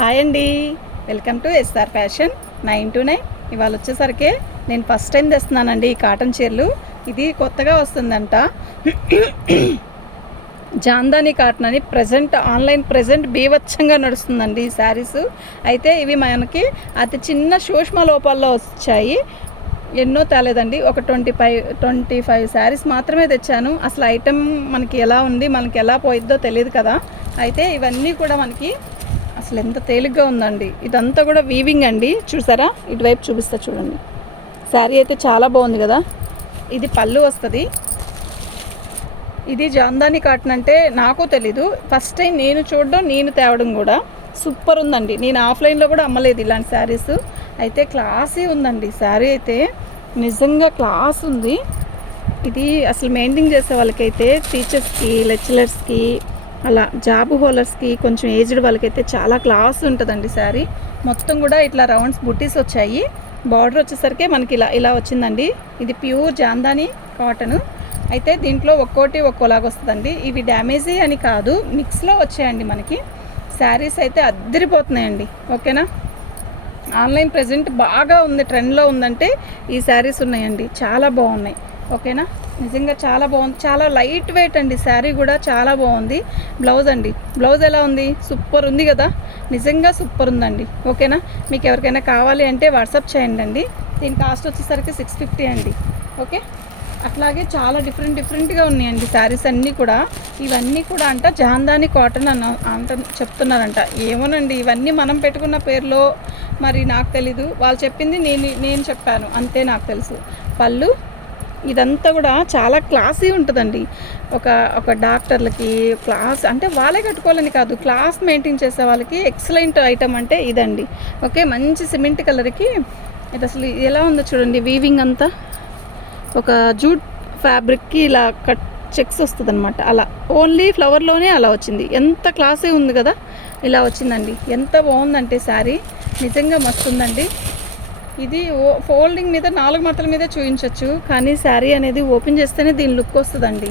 Hi అండి, welcome to SR fashion 929. ఇవాళ వచ్చేసరికి నేను ఫస్ట్ టైం తెస్తున్నానండి ఈ కాటన్ చీరలు. ఇది కొత్తగా వస్తుందంట, జాందాని కాటన్ అని. ఆన్లైన్ బీభత్సంగా నడుస్తుందండి ఈ శారీస్. అయితే ఇవి మనకి అతి చిన్న సూక్ష్మ లోపాల్లో వచ్చాయి, ఎన్నో తేలేదండి. ఒక 25 శారీస్ మాత్రమే తెచ్చాను. అసలు ఐటెం మనకి ఎలా ఉంది, మనకి ఎలా పోయిద్దో తెలియదు కదా. అయితే ఇవన్నీ కూడా మనకి అసలు ఎంత తేలిగ్గా ఉందండి. ఇదంతా కూడా వీవింగ్ అండి, చూసారా? ఇటువైపు చూపిస్తా చూడండి. శారీ అయితే చాలా బాగుంది కదా. ఇది పళ్ళు వస్తుంది. ఇది జాందాని కాటన్ అంటే నాకు తెలీదు, ఫస్ట్ టైం నేను చూడడం, నేను తేవడం కూడా. సూపర్ ఉందండి. నేను ఆఫ్లైన్లో కూడా అమ్మలేదు ఇలాంటి శారీస్. అయితే క్లాసీ ఉందండి శారీ, అయితే నిజంగా క్లాస్ ఉంది. ఇది అసలు మెయింటైన్ చేసే వాళ్ళకైతే, టీచర్స్కి, లెక్చరర్స్కి, అలా జాబ్ హోల్డర్స్కి, కొంచెం ఏజ్డ్ వాళ్ళకైతే చాలా క్లాస్ ఉంటుందండి శారీ. మొత్తం కూడా ఇట్లా రౌండ్స్ బుట్టీస్ వచ్చాయి. బార్డర్ వచ్చేసరికి మనకి ఇలా వచ్చిందండి. ఇది ప్యూర్ జాందాని కాటన్. అయితే దీంట్లో ఒక్కోటి ఒక్కోలాగా వస్తుందండి. ఇవి డ్యామేజీ అని కాదు, మిక్స్లో వచ్చాయండి మనకి. శారీస్ అయితే అద్దరిపోతున్నాయండి, ఓకేనా. ఆన్లైన్ ప్రెజెంట్ బాగా ఉంది, ట్రెండ్లో ఉందంటే ఈ శారీస్ ఉన్నాయండి. చాలా బాగున్నాయి, ఓకేనా. నిజంగా చాలా బాగుంది, చాలా లైట్ వెయిట్ అండి. శారీ కూడా చాలా బాగుంది. బ్లౌజ్ అండి, బ్లౌజ్ ఎలా ఉంది? సూపర్ ఉంది కదా, నిజంగా సూపర్ ఉందండి, ఓకేనా. మీకు ఎవరికైనా కావాలి అంటే వాట్సాప్ చేయండి అండి. దీని కాస్ట్ వచ్చేసరికి 650 అండి, ఓకే. అట్లాగే చాలా డిఫరెంట్గా ఉన్నాయండి శారీస్ అన్నీ కూడా. ఇవన్నీ కూడా అంట జాందాని కాటన్ అంట చెప్తున్నారంట. ఏమోనండి, ఇవన్నీ మనం పెట్టుకున్న పేర్లో మరి నాకు తెలీదు. వాళ్ళు చెప్పింది నేను చెప్పాను అంతే, నాకు తెలుసు. పళ్ళు ఇదంతా కూడా చాలా క్లాసీ ఉంటుందండి. ఒక డాక్టర్లకి క్లాస్ అంటే వాళ్ళే కట్టుకోవాలని కాదు, క్లాస్ మెయింటైన్ చేసే వాళ్ళకి ఎక్సలెంట్ ఐటమ్ అంటే ఇదండి, ఓకే. మంచి సిమెంట్ కలర్కి ఇది అసలు ఎలా ఉందో చూడండి. వీవింగ్ అంతా ఒక జూట్ ఫ్యాబ్రిక్కి ఇలా చెక్స్ వస్తుంది అనమాట. అలా ఓన్లీ ఫ్లవర్లోనే అలా వచ్చింది. ఎంత క్లాసీ ఉంది కదా, ఇలా వచ్చిందండి. ఎంత బాగుందంటే శారీ, నిజంగా మస్తు ఉందండి. ఇది ఫోల్డింగ్ మీద 4 మడతల మీద చూపించవచ్చు, కానీ శారీ అనేది ఓపెన్ చేస్తేనే దీని లుక్ వస్తుందండి,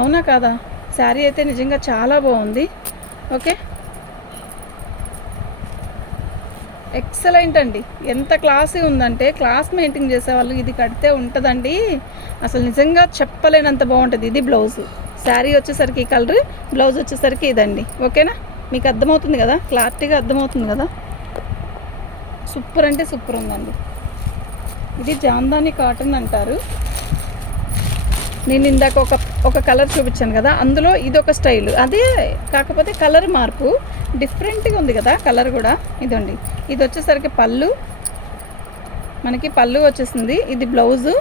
అవునా కాదా. శారీ అయితే నిజంగా చాలా బాగుంది, ఓకే. ఎక్సలెంట్ అండి. ఎంత క్లాసీ ఉందంటే, క్లాస్ మెయింటైన్ చేసేవాళ్ళు ఇది కడితే ఉంటుందండి అసలు, నిజంగా చెప్పలేనంత బాగుంటుంది. ఇది బ్లౌజు, శారీ వచ్చేసరికి కలర్, బ్లౌజ్ వచ్చేసరికి ఇదండి, ఓకేనా. మీకు అర్థమవుతుంది కదా, క్లారిటీగా అర్థమవుతుంది కదా. సూపర్ అంటే సూపర్ ఉందండి. ఇది జాందాని కాటన్ అంటారు. నేను ఇందాక ఒక కలర్ చూపించాను కదా, అందులో ఇదొక స్టైల్, అదే కాకపోతే కలర్ మార్పు డిఫరెంట్గా ఉంది కదా కలర్ కూడా. ఇదండి, ఇది వచ్చేసరికి పళ్ళు, మనకి పళ్ళు వచ్చేసింది. ఇది బ్లౌజు,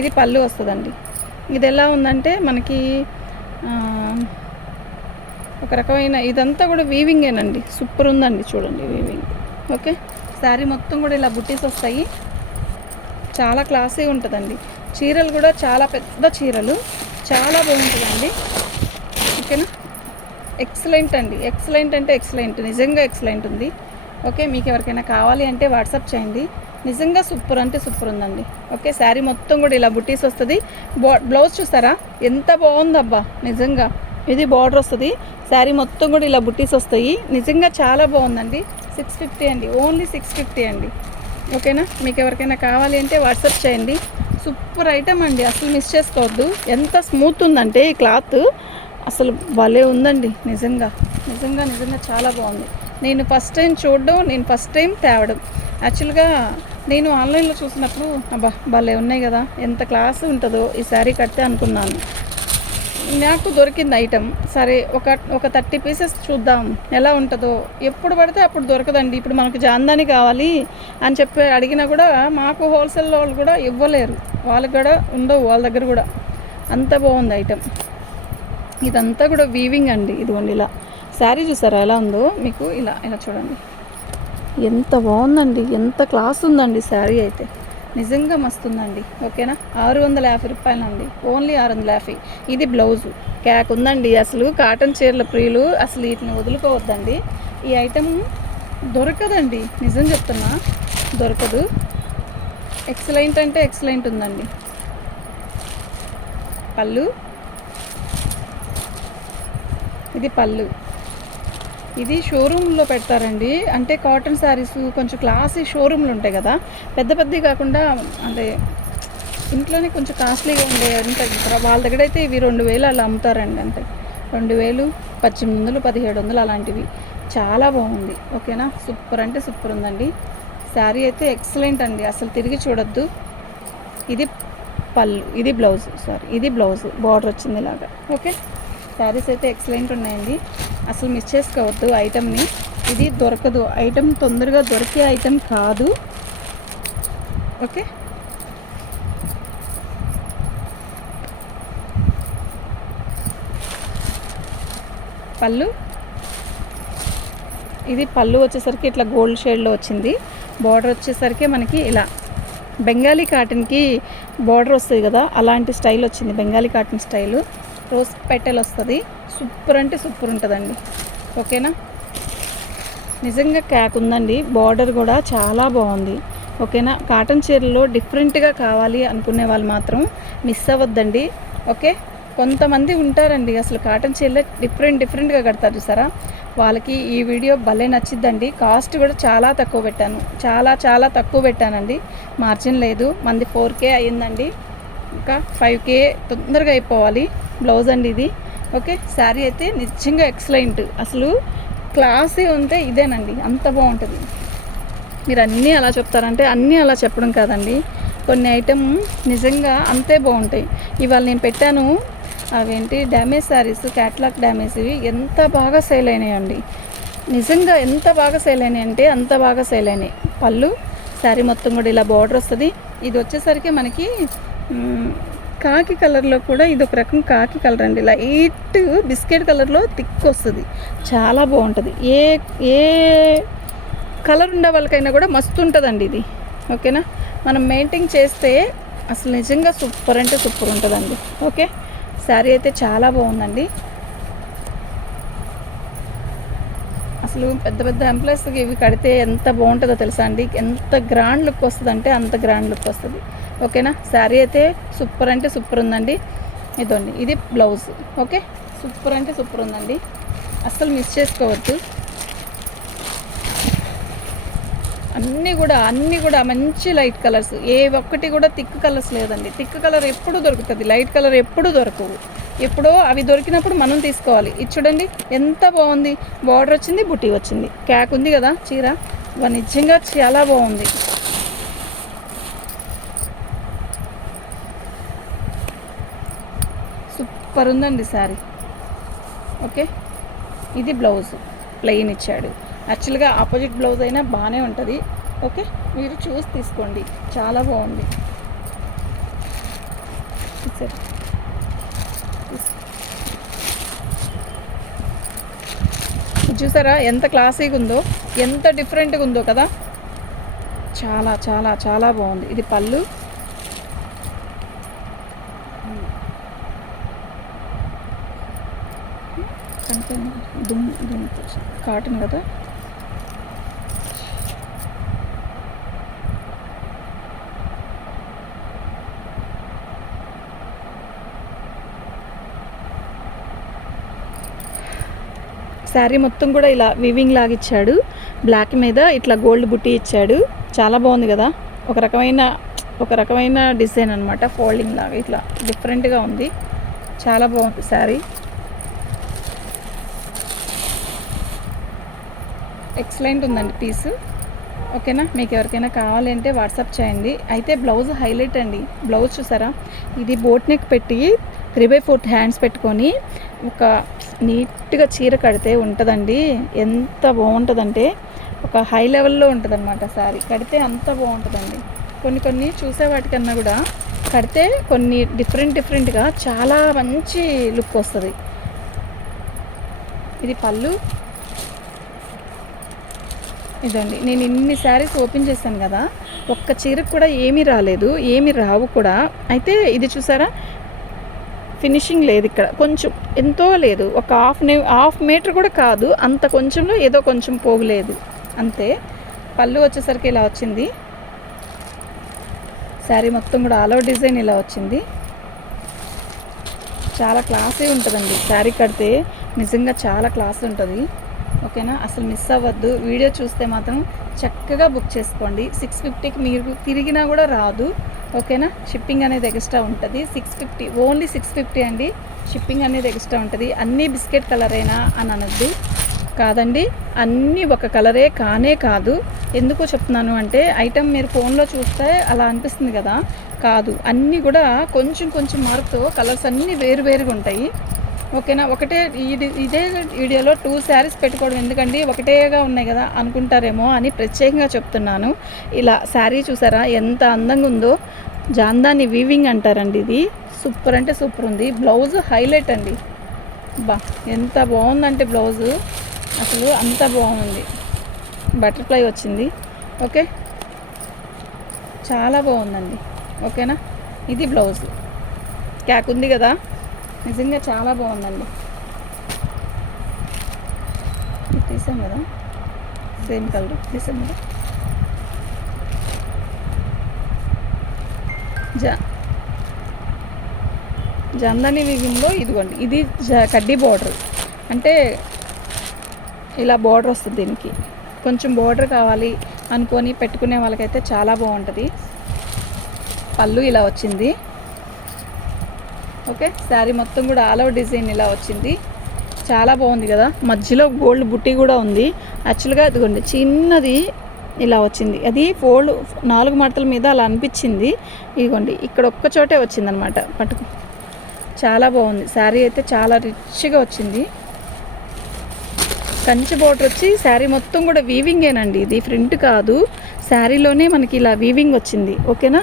ఇది పళ్ళు వస్తుందండి. ఇది ఎలా ఉందంటే మనకి ఒక రకమైన, ఇదంతా కూడా వీవింగేనండి. సూపర్ ఉందండి, చూడండి వీవింగ్, ఓకే. శారీ మొత్తం కూడా ఇలా బుట్టీస్ వస్తాయి, చాలా క్లాసీ ఉంటుందండి. చీరలు కూడా చాలా పెద్ద చీరలు, చాలా బాగుంటుందండి, ఓకేనా. ఎక్సలెంట్ అండి, ఎక్సలెంట్ అంటే ఎక్సలెంట్, నిజంగా ఎక్సలెంట్ ఉంది, ఓకే. మీకు ఎవరికైనా కావాలి అంటే వాట్సాప్ చేయండి. నిజంగా సూపర్ అంటే సూపర్ ఉందండి, ఓకే. శారీ మొత్తం కూడా ఇలా బుట్టీస్ వస్తుంది. బ్లౌజ్ చూసారా ఎంత బాగుందబ్బా, నిజంగా. ఇది బార్డర్ వస్తుంది, శారీ మొత్తం కూడా ఇలా బుట్టీస్ వస్తాయి. నిజంగా చాలా బాగుందండి. 650 అండి, ఓన్లీ 650 అండి, ఓకేనా. మీకు ఎవరికైనా కావాలి అంటే వాట్సాప్ చేయండి. సూపర్ ఐటమ్ అండి, అసలు మిస్ చేసుకోవద్దు. ఎంత స్మూత్ ఉందంటే ఈ క్లాత్, అసలు భలే ఉందండి, నిజంగా నిజంగా నిజంగా చాలా బాగుంది. నేను ఫస్ట్ టైం చూడడం, నేను ఫస్ట్ టైం తేవడం. యాక్చువల్గా నేను ఆన్లైన్లో చూసినప్పుడు అబ్బా భలే ఉన్నాయి కదా, ఎంత క్లాస్ ఉంటుందో ఈ శారీ కడితే అనుకున్నాను. నాకు దొరికింది ఐటమ్, సరే ఒక 30 పీసెస్ చూద్దాం ఎలా ఉంటుందో. ఎప్పుడు పడితే అప్పుడు దొరకదండి. ఇప్పుడు మనకు జాందాని కావాలి అని చెప్పి అడిగినా కూడా మాకు హోల్సేల్ వాళ్ళు కూడా ఇవ్వలేరు, వాళ్ళకి కూడా ఉండవు వాళ్ళ దగ్గర కూడా. అంత బాగుంది ఐటమ్. ఇదంతా కూడా వీవింగ్ అండి. ఇదిగోండి ఇలా శారీ చూసారా ఎలా ఉందో, మీకు ఇలా చూడండి ఎంత బాగుందండి, ఎంత క్లాస్ ఉందండి శారీ అయితే. నిజంగా మస్తుందండి, ఓకేనా. 650 రూపాయలండి, ఓన్లీ 650. ఇది బ్లౌజు క్యాక్ ఉందండి. అసలు కాటన్ చీరల ప్రియులు అసలు వీటిని వదులుకోవద్దండి. ఈ ఐటమ్ దొరకదండి, నిజం చెప్తున్నా, దొరకదు. ఎక్సలెంట్ అంటే ఎక్సలెంట్ ఉందండి. పళ్ళు, ఇది పళ్ళు, ఇది షోరూంలో పెడతారండి. అంటే కాటన్ శారీస్ కొంచెం క్లాసీ షోరూంలు ఉంటాయి కదా, పెద్ద పెద్దవి కాకుండా, అంటే ఇంట్లోనే కొంచెం కాస్ట్లీగా ఉండే అంటే వాళ్ళ దగ్గర అయితే ఇవి 2000 అలా అమ్ముతారండి. అంతే 2000, 1800, 1700 అలాంటివి. చాలా బాగుంది. ఓకేనా, సూపర్ అంటే సూపర్ ఉందండి. శారీ అయితే ఎక్సలెంట్ అండి, అసలు తిరిగి చూడొద్దు. ఇది పళ్ళు, ఇది బ్లౌజ్, ఇది బ్లౌజ్ బార్డర్ వచ్చింది ఇలాగా. ఓకే, శారీస్ అయితే ఎక్సలెంట్ ఉన్నాయండి, అసలు మిస్ చేసుకోవద్దు ఐటమ్ని. ఇది దొరకదు ఐటమ్, తొందరగా దొరికే ఐటమ్ కాదు. ఓకే, పళ్ళు, ఇది పళ్ళు వచ్చేసరికి ఇట్లా గోల్డ్ షేడ్లో వచ్చింది. బార్డర్ వచ్చేసరికి మనకి ఇలా బెంగాలీ కాటన్కి బార్డర్ వస్తుంది కదా, అలాంటి స్టైల్ వచ్చింది. Bengali cotton style, rose petal వస్తుంది. సూపర్ అంటే సూపర్ ఉంటుందండి. ఓకేనా, నిజంగా క్యాక్ ఉందండి. బార్డర్ కూడా చాలా బాగుంది. ఓకేనా, కాటన్ చీరలో డిఫరెంట్గా కావాలి అనుకునే వాళ్ళు మాత్రం మిస్ అవ్వద్దండి. ఓకే, కొంతమంది ఉంటారండి అసలు కాటన్ చీరలో డిఫరెంట్గా కడతారు చూసారా, వాళ్ళకి ఈ వీడియో భలే నచ్చిద్దండి. కాస్ట్ కూడా చాలా తక్కువ పెట్టాను, చాలా తక్కువ పెట్టానండి. మార్జిన్ లేదు. మంది 4K అయ్యిందండి, ఇంకా 5K తొందరగా అయిపోవాలి. బ్లౌజ్ అండి ఇది. ఓకే, శారీ అయితే నిజంగా ఎక్సలెంట్, అసలు క్లాసీ ఉంటే ఇదేనండి, అంత బాగుంటుంది. మీరు అన్నీ అలా చెప్తారంటే అన్నీ అలా చెప్పడం కాదండి, కొన్ని ఐటమ్ నిజంగా అంతే బాగుంటాయి. ఇవాళ నేను పెట్టాను అవేంటి డ్యామేజ్ శారీస్, క్యాట్లాగ్ డ్యామేజ్, ఇవి ఎంత బాగా సేల్ అయినాయండి. నిజంగా ఎంత బాగా సేల్ అయినాయి అంటే అంత బాగా సేల్ అయినాయి. పళ్ళు, శారీ మొత్తం కూడా ఇలా బార్డర్ వస్తుంది. ఇది వచ్చేసరికి మనకి కాకి కలర్లో కూడా, ఇది ఒక రకం కాకి కలర్ అండి, లైట్ బిస్కెట్ కలర్లో థిక్ వస్తుంది, చాలా బాగుంటుంది. ఏ కలర్ ఉండే వాళ్ళకైనా కూడా మస్తు ఉంటుందండి ఇది. ఓకేనా, మనం మెయింటైన్ చేస్తే అసలు నిజంగా సూపర్ అంటే సూపర్ ఉంటుందండి. ఓకే, శారీ అయితే చాలా బాగుందండి. అసలు పెద్ద ఎంప్లాయీస్కి ఇవి కడితే ఎంత బాగుంటుందో తెలుసా అండి, ఎంత గ్రాండ్ లుక్ వస్తుంది అంటే అంత గ్రాండ్ లుక్ వస్తుంది. ఓకేనా, శారీ అయితే సూపర్ అంటే సూపర్ ఉందండి. ఇదండి, ఇది బ్లౌజ్. ఓకే, సూపర్ అంటే సూపర్ ఉందండి, అస్సలు మిస్ చేసుకోవద్దు. అన్నీ కూడా మంచి లైట్ కలర్స్, ఏ ఒక్కటి కూడా థిక్ కలర్స్ లేదండి. థిక్ కలర్ ఎప్పుడు దొరుకుతుంది, లైట్ కలర్ ఎప్పుడు దొరకవు. ఎప్పుడో అవి దొరికినప్పుడు మనం తీసుకోవాలి. ఇది చూడండి ఎంత బాగుంది, బార్డర్ వచ్చింది, బుట్టి వచ్చింది, క్యాక్ ఉంది కదా చీర, నిజంగా చాలా బాగుంది. సూపర్ ఉందండి శారీ. ఓకే, ఇది బ్లౌజ్ ప్లెయిన్ ఇచ్చాడు. యాక్చువల్గా ఆపోజిట్ బ్లౌజ్ అయినా బాగానే ఉంటుంది. ఓకే, మీరు చూసి తీసుకోండి, చాలా బాగుంది. సరే, చూసారా ఎంత క్లాసీగా ఉందో, ఎంత డిఫరెంట్గా ఉందో కదా, చాలా బాగుంది. ఇది పళ్ళు, కాటన్ కదా, శారీ మొత్తం కూడా ఇలా వివింగ్ లాగా ఇచ్చాడు, బ్లాక్ మీద ఇట్లా గోల్డ్ బుట్టి ఇచ్చాడు, చాలా బాగుంది కదా. ఒక రకమైన డిజైన్ అనమాట, ఫోల్డింగ్ లాగా ఇట్లా డిఫరెంట్గా ఉంది, చాలా బాగుంది శారీ. ఎక్సలెంట్ ఉందండి పీసు. ఓకేనా, మీకు ఎవరికైనా కావాలి అంటే వాట్సాప్ చేయండి. అయితే బ్లౌజ్ హైలైట్ అండి. బ్లౌజ్ చూసారా, ఇది బోట్ నెక్ పెట్టి 3/4 హ్యాండ్స్ పెట్టుకొని ఒక నీట్గా చీర కడితే ఉంటుందండి, ఎంత బాగుంటుందంటే ఒక హై లెవెల్లో ఉంటుందన్నమాట. శారీ కడితే అంత బాగుంటుందండి. కొన్ని చూసే వాటికన్నా కూడా కడితే కొన్ని డిఫరెంట్గా చాలా మంచి లుక్ వస్తుంది. ఇది పళ్ళు. ఇదండి, నేను ఇన్ని శారీస్ ఓపెన్ చేశాను కదా, ఒక్క చీరకు కూడా ఏమీ రాలేదు, ఏమీ రావు కూడా. అయితే ఇది చూసారా, ఫినిషింగ్ లేదు ఇక్కడ, కొంచెం ఎంతో లేదు, ఒక హాఫ్ మీటర్ కూడా కాదు, అంత కొంచెంలో ఏదో కొంచెం పోగులేదు అంతే. పళ్ళు వచ్చేసరికి ఇలా వచ్చింది, శారీ మొత్తం కూడా ఆల్ ఓవర్ డిజైన్ ఇలా వచ్చింది. చాలా క్లాసీ ఉంటుందండి శారీ కడితే, నిజంగా చాలా క్లాస్ ఉంటుంది. ఓకేనా, అసలు మిస్ అవ్వద్దు. వీడియో చూస్తే మాత్రం చక్కగా బుక్ చేసుకోండి. 650కి మీరు తిరిగినా కూడా రాదు. ఓకేనా, షిప్పింగ్ అనేది ఎక్స్ట్రా ఉంటుంది. 650, ఓన్లీ 650 అండి. షిప్పింగ్ అనేది ఎక్స్ట్రా ఉంటుంది. అన్నీ బిస్కెట్ కలరేనా అని అనద్దు, కాదండి, అన్నీ ఒక కలరే కానే కాదు. ఎందుకు చెప్తున్నాను అంటే ఐటమ్ మీరు ఫోన్లో చూస్తే అలా అనిపిస్తుంది కదా, కాదు, అన్నీ కూడా కొంచెం కొంచెం మార్పుతో కలర్స్ అన్నీ వేరువేరుగా ఉంటాయి. ఓకేనా, ఇదే వీడియోలో 2 శారీస్ పెట్టుకోవడం ఎందుకండి, ఒకటేగా ఉన్నాయి కదా అనుకుంటారేమో అని ప్రత్యేకంగా చెప్తున్నాను. ఇలా శారీ చూసారా ఎంత అందంగా ఉందో, జాందాని వీవింగ్ అంటారండి. ఇది సూపర్ అంటే సూపర్ ఉంది. బ్లౌజ్ హైలైట్ అండి. బా ఎంత బాగుందంటే బ్లౌజు అసలు అంత బాగుంది. బటర్ఫ్లై వచ్చింది. ఓకే, చాలా బాగుందండి. ఓకేనా, ఇది బ్లౌజ్ క్యాక్ ఉంది కదా, నిజంగా చాలా బాగుందండి. తీసాం కదా, సేమ్ కలర్ తీసాం కదా. జాందాని వీవింగ్లో ఇదిగోండి, ఇది కడ్డీ బార్డర్ అంటే ఇలా బార్డర్ వస్తుంది. దీనికి కొంచెం బార్డర్ కావాలి అనుకొని పెట్టుకునే వాళ్ళకైతే చాలా బాగుంటుంది. పళ్ళు ఇలా వచ్చింది. ఓకే, శారీ మొత్తం కూడా ఆల్ ఓవర్ డిజైన్ ఇలా వచ్చింది. చాలా బాగుంది కదా, మధ్యలో గోల్డ్ బుట్టి కూడా ఉంది. యాక్చువల్గా అదిగోండి చిన్నది ఇలా వచ్చింది, అది ఫోల్డ్ 4 మడతల మీద అలా అనిపించింది. ఇదిగోండి ఇక్కడ ఒక్క చోటే వచ్చిందనమాట. పట్టుకు చాలా బాగుంది. శారీ అయితే చాలా రిచ్గా వచ్చింది. కంచి బోర్డర్ వచ్చి శారీ మొత్తం కూడా వీవింగేనండి. ఇది ప్రింట్ కాదు, శారీలోనే మనకి ఇలా వీవింగ్ వచ్చింది. ఓకేనా,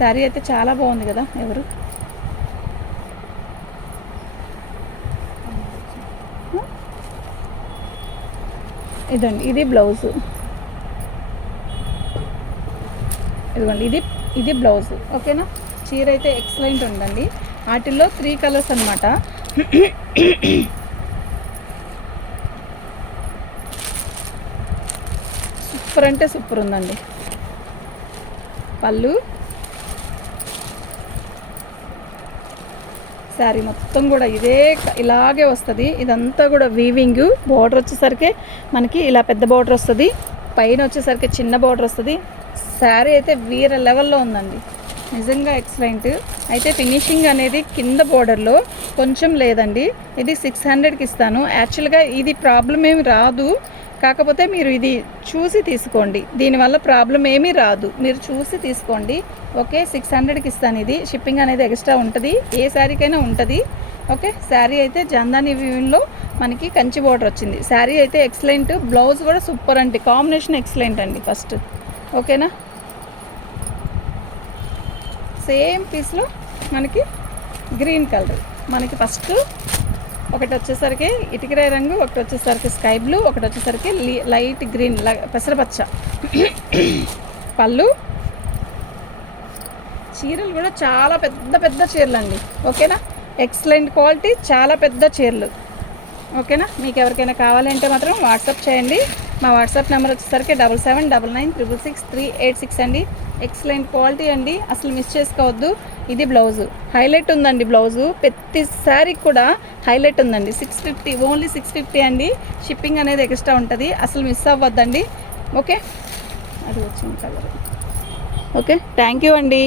శారీ అయితే చాలా బాగుంది కదా. ఎవరు ఇదండి, ఇది బ్లౌజు. ఇదిగోండి, ఇది బ్లౌజు. ఓకేనా, చీర అయితే ఎక్సలెంట్ ఉందండి. వాటిల్లో 3 కలర్స్ అనమాట. సూపర్ అంటే సూపర్ ఉందండి. పళ్ళు, శారీ మొత్తం కూడా ఇలాగే వస్తుంది. ఇదంతా కూడా వీవింగ్. బార్డర్ వచ్చేసరికి మనకి ఇలా పెద్ద బార్డర్ వస్తుంది, పైన వచ్చేసరికి చిన్న బార్డర్ వస్తుంది. శారీ అయితే వేరే లెవెల్లో ఉందండి, నిజంగా ఎక్సలెంట్. అయితే ఫినిషింగ్ అనేది కింద బార్డర్లో కొంచెం లేదండి. ఇది 600కి ఇస్తాను. యాక్చువల్గా ఇది ప్రాబ్లం ఏమి రాదు, కాకపోతే మీరు ఇది చూసి తీసుకోండి. దీనివల్ల ప్రాబ్లం ఏమీ రాదు, మీరు చూసి తీసుకోండి. ఓకే, 600కి ఇస్తాను. ఇది షిప్పింగ్ అనేది ఎక్స్ట్రా ఉంటుంది, ఏ శారీకైనా ఉంటుంది. ఓకే, శారీ అయితే జాందాని వీవింగ్లో మనకి కంచి బోర్డర్ వచ్చింది. శారీ అయితే ఎక్సలెంట్, బ్లౌజ్ కూడా సూపర్ అండి. కాంబినేషన్ ఎక్సలెంట్ అండి ఫస్ట్. ఓకేనా, సేమ్ పీస్లో మనకి గ్రీన్ కలర్, మనకి ఫస్ట్ ఒకటి వచ్చేసరికి ఇటుకరాయి రంగు, ఒకటి వచ్చేసరికి స్కై బ్లూ, ఒకటి వచ్చేసరికి లైట్ గ్రీన్ పెసరపచ్చ. పళ్ళు, చీరలు కూడా చాలా పెద్ద పెద్ద చీరలు అండి. ఓకేనా, ఎక్సలెంట్ క్వాలిటీ, చాలా పెద్ద చీరలు. ఓకేనా, మీకు ఎవరికైనా కావాలంటే మాత్రం వాట్సాప్ చేయండి. మా వాట్సాప్ నెంబర్ వచ్చేసరికి 7799666386 అండి. ఎక్సలెంట్ క్వాలిటీ అండి, అసలు మిస్ చేసుకోవద్దు. ఇది బ్లౌజు హైలైట్ ఉందండి. బ్లౌజు ప్రతి శారీకి కూడా హైలైట్ ఉందండి. 650, ఓన్లీ 650 అండి. షిప్పింగ్ అనేది ఎక్స్ట్రా ఉంటుంది, అసలు మిస్ అవ్వద్దండి. ఓకే, అది వచ్చింది కలర్. ఓకే, థ్యాంక్ యూ అండి.